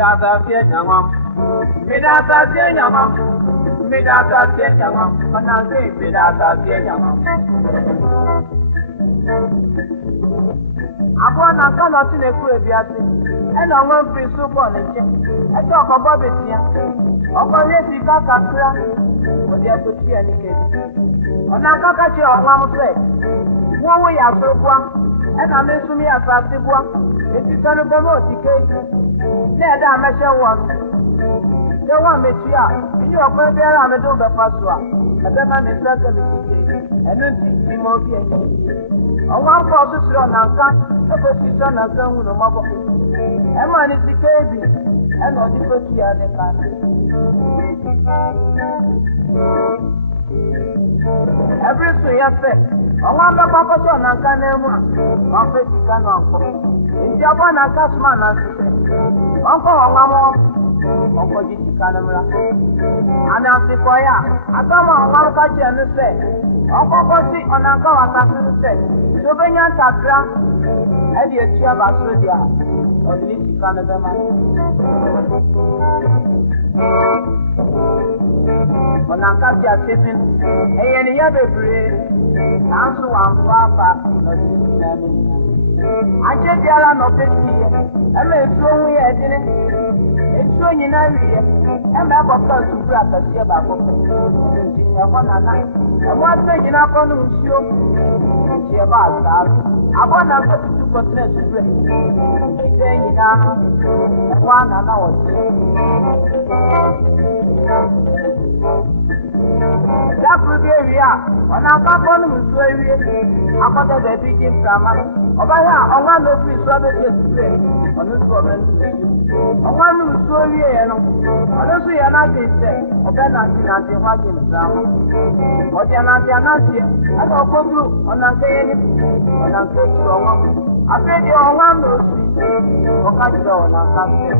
Midata Fiamam, Midata Fiamam, Midata Fiamam, Manase, Midata Fiamam. Upon a cannot in a crazy, and I won't be so bonnet. I talk about it here. Upon this, you got a crack, but you have to see any case. On a cacachi or one say, one way I so one, and I miss me as I see one. It is on a promote, there, I measure one. The one makes you out. You are going to be around the door of the first one. And then I'm in search of the city. And then see more here. On one process on our son, the position of the one of mobile. And man is the baby. And all the first year they can. Everything you say. On one of the person, I can't name one face you can uncle. In Japan, I catch man and say. Uncle, Uncle Jikanamra. And I say, for ya, I come on one catch and say, Uncle Bossy on Uncle Assassin said, so when you Takra, and you cheer about Sudia, or this Jikanama. When I catch your tipping, and you have a breed, answer one papa, or this. I just got on of this here, and let's throw me at it. It's showing you now, and my papa to grab a sea about one night. And one thing in our phone will show she about that. I want to go to continent to break. She's saying now, and one hour. That will be area. When I come on with area, I got the big in summer. Over here, I want to be so that you say, on this woman. I want to show you, I don't see another say, or better than the wagon drama. Or the another, I don't go through on a day, when I'm going to I said you are one of those, or catch you on a Sunday.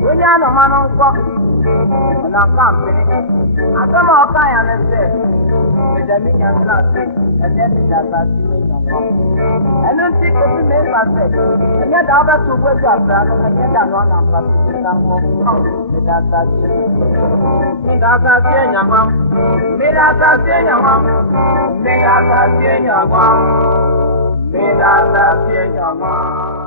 When you are a man on top, on a company, I come out and say, with the million plastic, and then it has a and then take what you made myself. And yet, the other two words are done, and yet, I'm one of them. That's